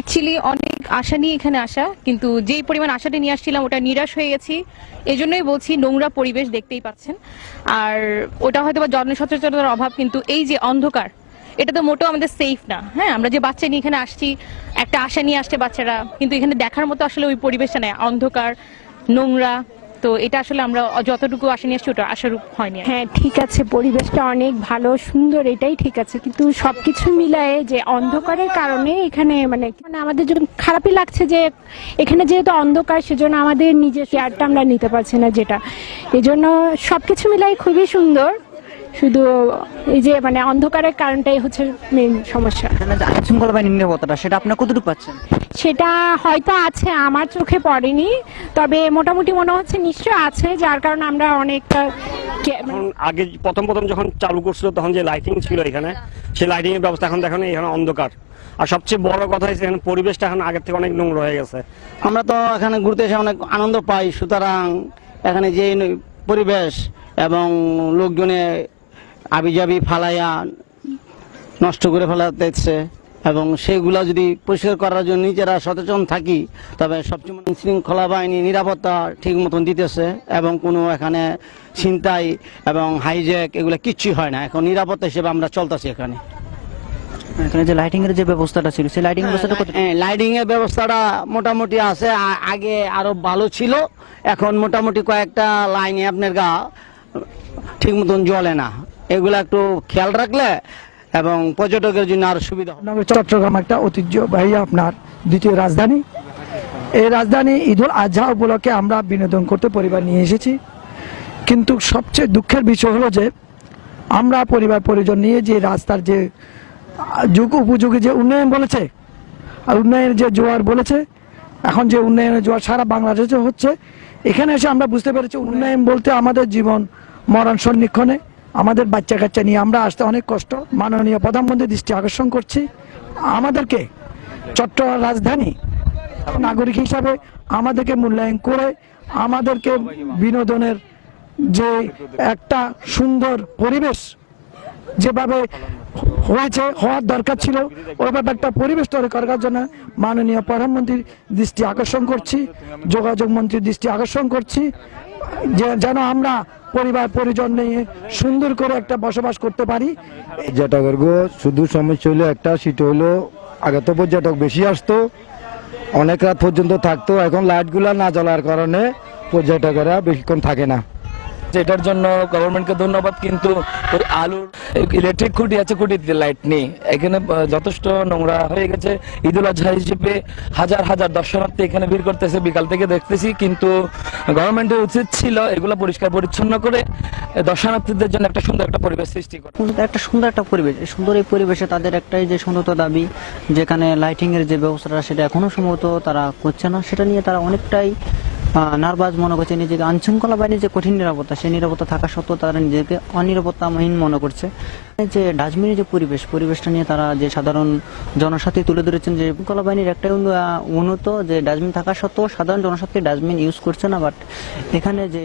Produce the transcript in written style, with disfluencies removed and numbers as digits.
Actually অনেক আশা নিয়ে এখানে আসা, কিন্তু যেই পরিমাণ আশাটা নিয়ে আসছিলাম ওটা নিরাশ হয়ে গেছি। এজন্যই বলছি নোংরা পরিবেশ দেখতেই পাচ্ছেন। আর ওটা হয়তো বা জনসচেতনতার অভাব, কিন্তু এই যে অন্ধকার, এটা তো মোটেও আমাদের সেফ না। হ্যাঁ, আমরা যে বাচ্চা নিয়ে এখানে আসছি, একটা আশা নিয়ে আসছে বাচ্চারা, কিন্তু এখানে দেখার মতো আসলে ওই পরিবেশটা নেই, অন্ধকার, নোংরা। তো এটা আসলে আমরা যতটুকু আশা নিয়ে আসছি ওটা আশারূপ হয়নি। হ্যাঁ ঠিক আছে, পরিবেশটা অনেক ভালো সুন্দর, এটাই ঠিক আছে, কিন্তু সবকিছু মিলায়ে যে অন্ধকারের কারণে এখানে মানে আমাদের যখন খারাপই লাগছে যে এখানে যেহেতু অন্ধকার সেজন্য আমাদের নিজের কেয়ারটা আমরা নিতে পারছি না, যেটা এই জন্য সবকিছু মিলাই খুবই সুন্দর, শুধু এই যে মানে অন্ধকারের কারণটাই হচ্ছে মেইন সমস্যা। আইনশৃঙ্খলা বাহিনীর নিরাপত্তাটা সেটা আপনার কতটুকু পাচ্ছেন? সেটা হয়তো আছে, আমার চোখে পড়েনি, তবে মোটামুটি মনে হচ্ছে নিশ্চয় আছে, যার কারণে আমরা অনেকটা আগে প্রথম যখন চালু করছিল তখন যে লাইটিং ছিল এখানে, সেই লাইটিং এর ব্যবস্থা এখন দেখেন এখানে অন্ধকার। আর সবচেয়ে বড় কথা হচ্ছে এখানে পরিবেশটা এখন আগের থেকে অনেক নোংরা হয়ে গেছে। আমরা তো এখানে ঘুরতে এসে অনেক আনন্দ পাই, সুতরাং এখানে যে পরিবেশ এবং লোকজনে আবিজাবি ফালাইয়া নষ্ট করে ফেলাতেছে, এবং সেগুলা যদি পরিষ্কার করার জন্য নিজেরা সচেতন থাকি, তবে সবচেয়ে শৃঙ্খলা বাহিনী নিরাপত্তা ঠিক মতন দিতেছে, এবং কোনো এখানে ছিনতাই এবং হাইজ্যাক এগুলো কিচ্ছুই হয় না। এখন নিরাপত্তা হিসেবে আমরা চলতেছি এখানে। এখানে যে লাইটিং এর যে ব্যবস্থাটা ছিল, সেই লাইটিং ব্যবস্থাটা লাইটিং এর ব্যবস্থাটা মোটামুটি আছে, আগে আরো ভালো ছিল, এখন মোটামুটি কয়েকটা লাইনে আপনার গা ঠিক মতন জ্বলে না, এগুলা একটু খেয়াল রাখলে এবং পর্যটকের জন্য আরো সুবিধা হবে। চট্টগ্রাম একটা ঐতিহ্যবাহী আপনার দ্বিতীয় রাজধানী। এই রাজধানী ঈদুল আজহা উপলক্ষে আমরা বিনোদন করতে পরিবার নিয়ে এসেছি, কিন্তু সবচেয়ে দুঃখের বিষয় হলো যে আমরা পরিবার পরিজন নিয়ে যে রাস্তার যে যুগ উপযোগী যে উন্নয়ন বলেছে, আর উন্নয়নের যে জোয়ার বলেছে, এখন যে উন্নয়নের জোয়ার সারা বাংলাদেশে হচ্ছে, এখানে এসে আমরা বুঝতে পেরেছি উন্নয়ন বলতে আমাদের জীবন মরণ সন্নিক্ষণে আমাদের বাচ্চা কাচ্চা নিয়ে আমরা আসতে অনেক কষ্ট। মাননীয় প্রধানমন্ত্রীর দৃষ্টি আকর্ষণ করছি, আমাদেরকে চট্টগ্রাম রাজধানী নাগরিক হিসাবে আমাদেরকে মূল্যায়ন করে আমাদেরকে বিনোদনের যে একটা সুন্দর পরিবেশ যেভাবে হয়েছে হওয়ার দরকার ছিল, ওইভাবে একটা পরিবেশ তৈরি করার জন্য মাননীয় প্রধানমন্ত্রীর দৃষ্টি আকর্ষণ করছি, যোগাযোগ মন্ত্রীর দৃষ্টি আকর্ষণ করছি, যেন আমরা পরিবার পরিজন নিয়ে সুন্দর করে একটা বসবাস করতে পারি। পর্যটকের শুধু সমস্যা হলো একটা, সেটা হলো আগে তো পর্যটক বেশি আসতো, অনেক রাত পর্যন্ত থাকতো, এখন লাইটগুলা না জ্বলার কারণে পর্যটকেরা বেশিক্ষণ থাকে না। এটার জন্য গভর্নমেন্টকে ধন্যবাদ, কিন্তু আলুর ইলেকট্রিক খুঁটি আছে, খুঁটিতে লাইট নেই। এখানে যথেষ্ট নোংরা হয়ে গেছে। ঈদুল আজহা হিসেবে হাজার হাজার দর্শনার্থী এখানে ভিড় করতেছে, বিকাল থেকে দেখতেছি, কিন্তু গভর্নমেন্টের উচিত ছিল এগুলো পরিষ্কার পরিচ্ছন্ন করে দর্শনার্থীদের জন্য একটা সুন্দর একটা পরিবেশ সৃষ্টি করা। একটা সুন্দর একটা পরিবেশ, সুন্দর এই পরিবেশে তাদের একটাই যে সুন্দরতা দাবি, যেখানে লাইটিং এর যে ব্যবস্থাটা সেটা এখনো সম্ভবত তারা করছে না, সেটা নিয়ে তারা অনেকটাই নার্ভাস মনে করছে। নিজেকে আইনশৃঙ্খলা বাহিনীর যে কঠিন নিরাপত্তা, সেই নিরাপত্তা থাকা সত্ত্বেও তারা নিজেকে অনিরাপত্তাহীন মনে করছে। যে ডাস্টবিনের যে পরিবেশটা নিয়ে তারা যে সাধারণ জনসাথী তুলে ধরেছেন, যে শৃঙ্খলা বাহিনীর একটাই উন্নত যে ডাস্টবিন থাকা সত্ত্বেও সাধারণ জনসাথী ডাস্টবিন ইউজ করছে না, বাট এখানে যে